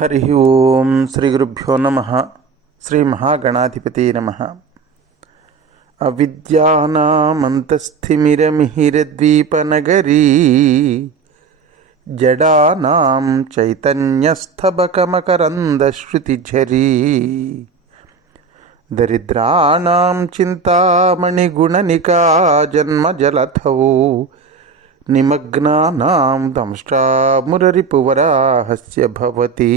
హరి ఓం శ్రీ గురుభ్యో నమ శ్రీ మహాగణాధిపతి నమ అవిద్యానామంతస్థిమిరమిహిరద్వీపనగరీ జడానాం చైతన్యస్థబకమకరందశ్రుతిఝరీ దరిద్రాణం చింతామణిగుణనికా జన్మజలథవు నిమగ్నానాం దంష్టామురరిపువరాహస్య భవతి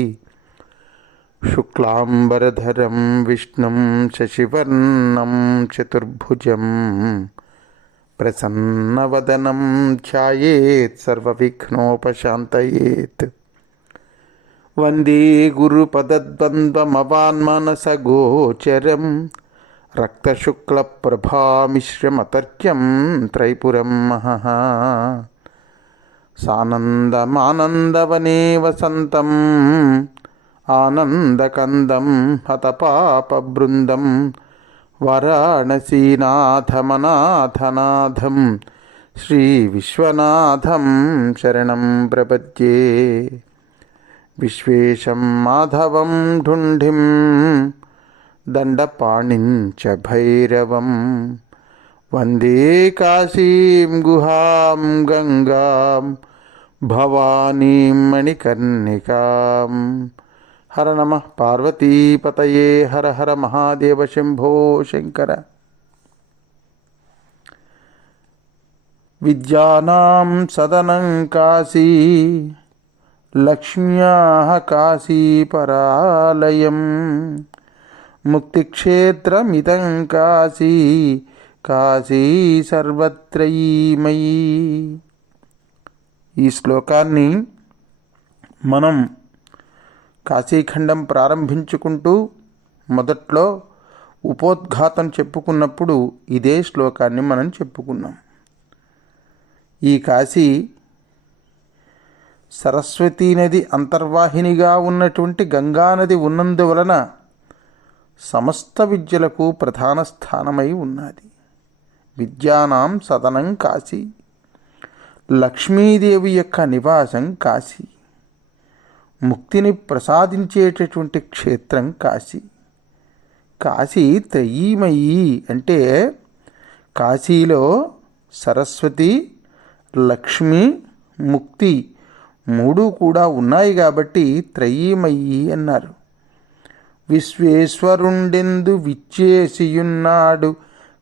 శుక్లాంబరధరం విష్ణుం శశివర్ణం చతుర్భుజం ప్రసన్నవదనం ధ్యాయేత్ సర్వవిఘ్నోపశాంతయేత్ వందే గురుపదద్వంద్వమవాన్మనసగోచరం రక్తశుక్లప్రభామిశ్రమతర్క్యం త్రైపురం మహః సానందమానందవనే వసంతం ఆనందకందం హతపాపబృందం వారాణసీనాథమనాథనాథం శ్రీ విశ్వనాథం శరణం ప్రపద్యే. విశ్వేశం మాధవం ఢుంఢిం దండపాణించ భైరవం వందే కాశీం గుహాం గంగాం భవానీం మణికర్ణికాం. హర నమ పార్వతీపతయే హర హర మహాదేవ శంభో శంకర. విద్యానాం సదనం కాశీ లక్ష్మ్యా కాశీపరాలయం. ముక్తిక్షేత్రమిదం కాశీ కాశీ సర్వత్రయీమయీ ఈ శ్లోకాన్ని మనం కాశీఖండం ప్రారంభించుకుంటూ మొదట్లో ఉపోద్ఘాతం చెప్పుకున్నప్పుడు ఇదే శ్లోకాన్ని మనం చెప్పుకున్నాం. ఈ కాశీ సరస్వతీ నది అంతర్వాహినిగా ఉన్నటువంటి గంగానది ఉన్నందువలన సమస్త విద్యలకు ప్రధాన స్థానమై ఉన్నది. విద్యానాం సదనం కాశీ. లక్ష్మీదేవి యొక్క నివాసం కాశీ. ముక్తిని ప్రసాదించేటటువంటి క్షేత్రం కాశీ. కాశీ త్రయీమయీ అంటే కాశీలో సరస్వతి లక్ష్మి ముక్తి మూడు కూడా ఉన్నాయి కాబట్టి త్రయీమయీ అన్నారు. విశ్వేశ్వరుండెందు విచ్చేసియున్నాడు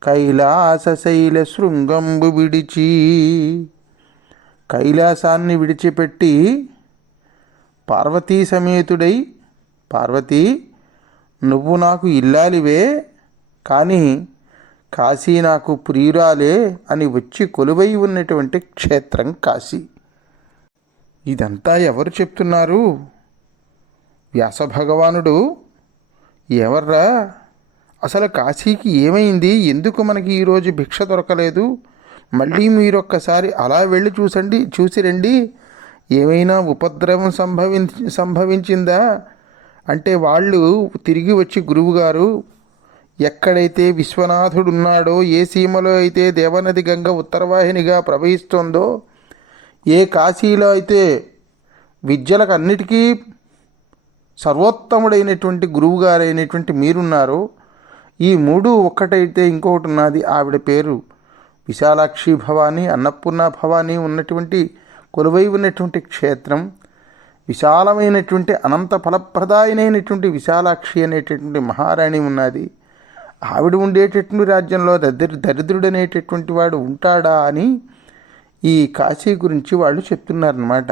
కైలాస శైల శృంగంబు విడిచి. కైలాసాన్ని విడిచిపెట్టి పార్వతీ సమేతుడై పార్వతీ నువ్వు నాకు ఇల్లాలివే కానీ కాశీ నాకు ప్రియురాలే అని వచ్చి కొలువై ఉన్నటువంటి క్షేత్రం కాశీ. ఇదంతా ఎవరు చెప్తున్నారు? వ్యాసభగవానుడు ఎవర్రా? అసలు కాశీకి ఏమైంది? ఎందుకు మనకి ఈరోజు భిక్ష దొరకలేదు? మళ్ళీ మీరొక్కసారి అలా వెళ్ళి చూసండి చూసి రండి. ఏమైనా ఉపద్రవం సంభవించి సంభవించిందా? అంటే వాళ్ళు తిరిగి వచ్చి గురువుగారు ఎక్కడైతే విశ్వనాథుడు ఉన్నాడో ఏ సీమలో అయితే దేవనది గంగ ఉత్తరవాహినిగా ప్రవహిస్తుందో ఏ కాశీలో అయితే విద్యలకు అన్నిటికీ సర్వోత్తముడైనటువంటి గురువుగారైనటువంటి మీరున్నారు. ఈ మూడు ఒక్కటైతే ఇంకొకటి ఉన్నది ఆవిడ పేరు విశాలాక్షి భవాని అన్నపూర్ణ భవాని ఉన్నటువంటి కొలువై ఉన్నటువంటి క్షేత్రం. విశాలమైనటువంటి అనంత ఫలప్రదాయనైనటువంటి విశాలాక్షి అనేటటువంటి మహారాణి ఉన్నది. ఆవిడ ఉండేటటువంటి రాజ్యంలో దరిద్ర దరిద్రుడనేటటువంటి వాడు ఉంటాడా అని ఈ కాశీ గురించి వాళ్ళు చెప్తున్నారన్నమాట.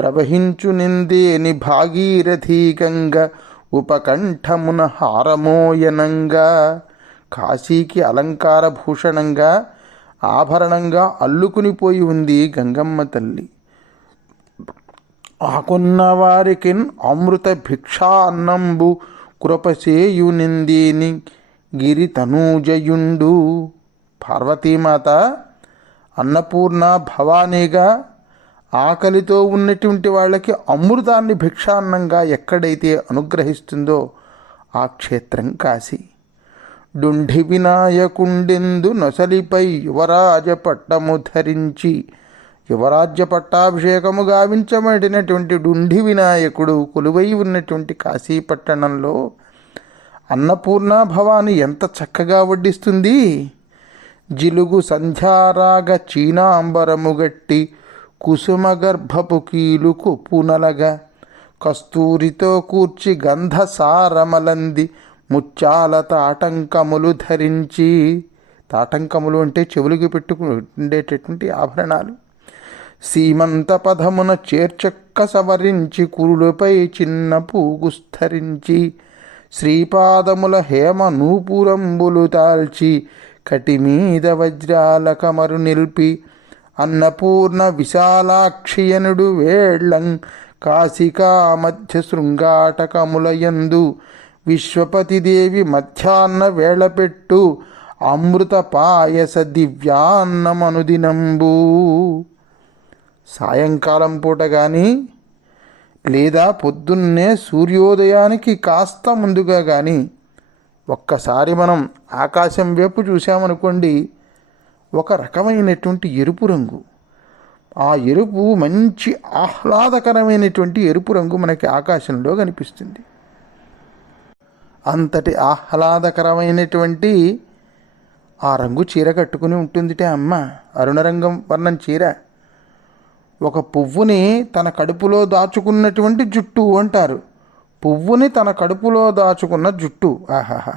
ప్రవహించు నిందేని భాగీరథీ గంగ ఉపకంఠమున హారమోయనంగా కాశీకి అలంకార భూషణంగా ఆభరణంగా అల్లుకునిపోయి ఉంది గంగమ్మ తల్లి. ఆకున్న వారికి అమృత భిక్షా అన్నంబు కృపసేయునిందేని గిరి తనూజయుండు పార్వతీమాత అన్నపూర్ణ భవానీగా ఆకలితో ఉన్నటువంటి వాళ్ళకి అమృతాన్ని భిక్షాన్నంగా ఎక్కడైతే అనుగ్రహిస్తుందో ఆ క్షేత్రం కాశీ డుండి వినాయకుండెందు నొసలిపై యువరాజ పట్టము ధరించి యువరాజ్య పట్టాభిషేకము గావించబడినటువంటి డుండి వినాయకుడు కొలువై ఉన్నటువంటి కాశీ పట్టణంలో అన్నపూర్ణ భవాని ఎంత చక్కగా వడ్డిస్తుంది. జిలుగు సంధ్యారాగ చీనాంబరము గట్టి కుసుమగర్భపు కీలుకు పునలగా కస్తూరితో కూర్చి గంధసారమలంది ముత్యాల తాటంకములు ధరించి తాటంకములు అంటే చెవులుకి పెట్టుకుండేటటువంటి ఆభరణాలు. సీమంత పదమున చేర్చక్క సవరించి కురులపై చిన్న పూగుస్థరించి శ్రీపాదముల హేమ నూపురంబులు తాల్చి కటిమీద వజ్రాల కమరు నిలిపి అన్నపూర్ణ విశాలాక్షియనుడు వేళ్ళం కాశికా మధ్య శృంగాటకములయందు విశ్వపతిదేవి మధ్యాహ్న వేళపెట్టు అమృత పాయస దివ్యాన్నమనుదినంబు. సాయంకాలం పూట కానీ లేదా పొద్దున్నే సూర్యోదయానికి కాస్త ముందుగా కానీ ఒక్కసారి మనం ఆకాశం వైపు చూసామనుకోండి ఒక రకమైనటువంటి ఎరుపు రంగు. ఆ ఎరుపు మంచి ఆహ్లాదకరమైనటువంటి ఎరుపు రంగు మనకి ఆకాశంలో కనిపిస్తుంది. అంతటి ఆహ్లాదకరమైనటువంటి ఆ రంగు చీర కట్టుకుని ఉంటుందిటే అమ్మ. అరుణరంగం వర్ణం చీర. ఒక పువ్వుని తన కడుపులో దాచుకున్నటువంటి జుట్టు అంటారు. పువ్వుని తన కడుపులో దాచుకున్న జుట్టు. ఆహాహా.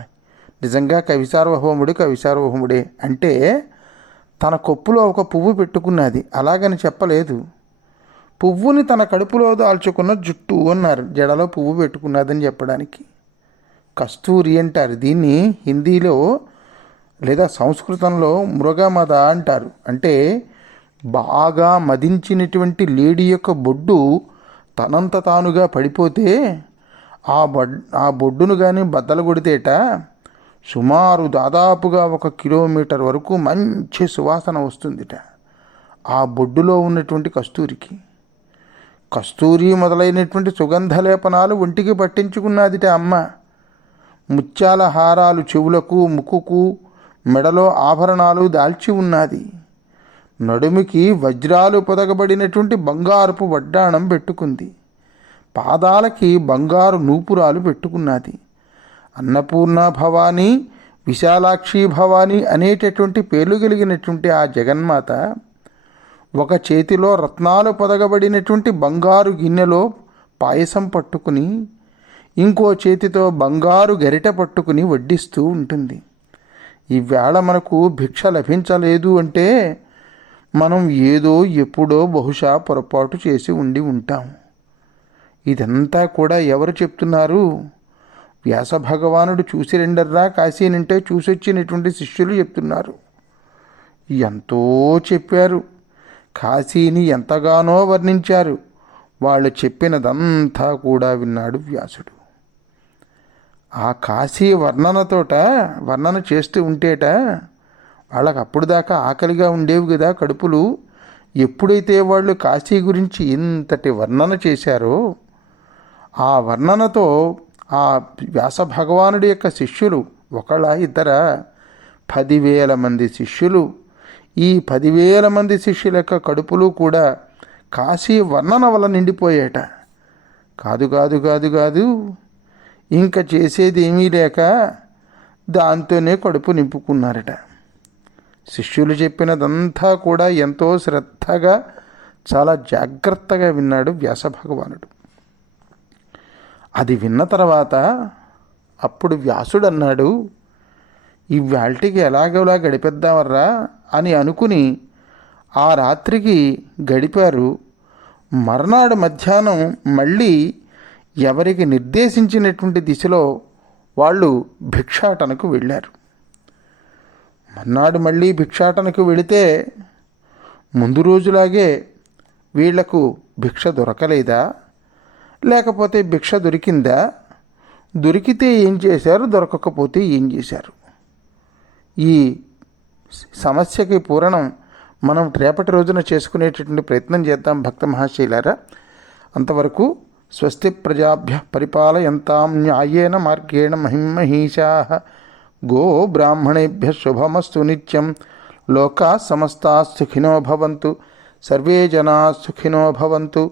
నిజంగా కవి సార్వభౌముడు కవి సార్వభౌముడే. అంటే తన కొప్పులో ఒక పువ్వు పెట్టుకున్నది. అలాగని చెప్పలేదు. పువ్వుని తన కడుపులో దాల్చుకున్న జుట్టు అన్నారు. జడలో పువ్వు పెట్టుకున్నదని చెప్పడానికి. కస్తూరి అంటారు. దీన్ని హిందీలో లేదా సంస్కృతంలో మృగమద అంటారు. అంటే బాగా మదించినటువంటి లేడీ యొక్క బొడ్డు తనంత తానుగా పడిపోతే ఆ బొడ్ ఆ బొడ్డును కానీ బద్దలు కొడితేట సుమారు దాదాపుగా ఒక కిలోమీటర్ వరకు మంచి సువాసన వస్తుందిట. ఆ బొడ్డులో ఉన్నటువంటి కస్తూరికి. కస్తూరి మొదలైనటువంటి సుగంధ లేపనాలు ఒంటికి పట్టించుకున్నదిట అమ్మ. ముత్యాల హారాలు చెవులకు ముక్కుకు మెడలో ఆభరణాలు దాల్చి ఉన్నది. నడుముకి వజ్రాలు పొదగబడినటువంటి బంగారపు వడ్డాణం పెట్టుకుంది. పాదాలకి బంగారు నూపురాలు పెట్టుకున్నది. అన్నపూర్ణ భవాని విశాలాక్షి భవాని అనేటటువంటి పేర్లు కలిగినటువంటి ఆ జగన్మాత ఒక చేతిలో రత్నాలు పొదగబడినటువంటి బంగారు గిన్నెలో పాయసం పట్టుకుని ఇంకో చేతితో బంగారు గరిట పట్టుకుని వడ్డిస్తూ ఉంటుంది. ఈవేళ మనకు భిక్ష లభించలేదు అంటే మనం ఏదో ఎప్పుడో బహుశా పొరపాటు చేసి ఉండి ఉంటాం. ఇదంతా కూడా ఎవరు చెప్తున్నారు? వ్యాస భగవానుడు చూసి రెండర్రా కాశీనంటే చూసొచ్చినటువంటి శిష్యులు చెప్తున్నారు. ఎంతో చెప్పారు. కాశీని ఎంతగానో వర్ణించారు. వాళ్ళు చెప్పినదంతా కూడా విన్నాడు వ్యాసుడు. ఆ కాశీ వర్ణనతోట వర్ణన చేస్తూ ఉంటేట వాళ్ళకి అప్పుడు దాకా ఆకలిగా ఉండేవి కదా కడుపులు. ఎప్పుడైతే వాళ్ళు కాశీ గురించి ఇంతటి వర్ణన చేశారో ఆ వర్ణనతో ఆ వ్యాస భగవానుడి యొక్క శిష్యులు ఒకళ్ళ ఇద్దర పదివేల మంది శిష్యులు. ఈ పదివేల మంది శిష్యుల యొక్క కడుపులు కూడా కాశీ వర్ణన వల్ల నిండిపోయేట. కాదు కాదు కాదు కాదు. ఇంకా చేసేది ఏమీ లేక దాంతోనే కడుపు నింపుకున్నారట. శిష్యులు చెప్పినదంతా కూడా ఎంతో శ్రద్ధగా చాలా జాగ్రత్తగా విన్నాడు వ్యాస భగవానుడు అది విన్న తర్వాత అప్పుడు వ్యాసుడు అన్నాడు ఈ ఎలాగోలా గడిపేద్దామర్రా? అని అనుకుని ఆ రాత్రికి గడిపారు. మర్నాడు మధ్యాహ్నం మళ్ళీ ఎవరికి నిర్దేశించినటువంటి దిశలో వాళ్ళు భిక్షాటనకు వెళ్ళారు. మర్నాడు మళ్ళీ భిక్షాటనకు వెళితే ముందు రోజులాగే వీళ్ళకు భిక్ష దొరకలేదా? లేకపోతే భిక్ష దొరికిందా? దొరికితే ఏం చేశారు? దొరకకపోతే ఏం చేశారు? ఈ సమస్యకి పూరణం మనం రేపటి రోజున చేసుకునేటటువంటి ప్రయత్నం చేద్దాం భక్త మహాశైలారా. అంతవరకు స్వస్తి ప్రజాభ్య పరిపాలయంతాం న్యాయేన మార్గేణ మహిమహీషా గో బ్రాహ్మణేభ్య శుభమస్తు నిత్యం. లోకా సమస్తా సుఖినో భవంతు. సర్వే జనా సుఖినో భవంతు.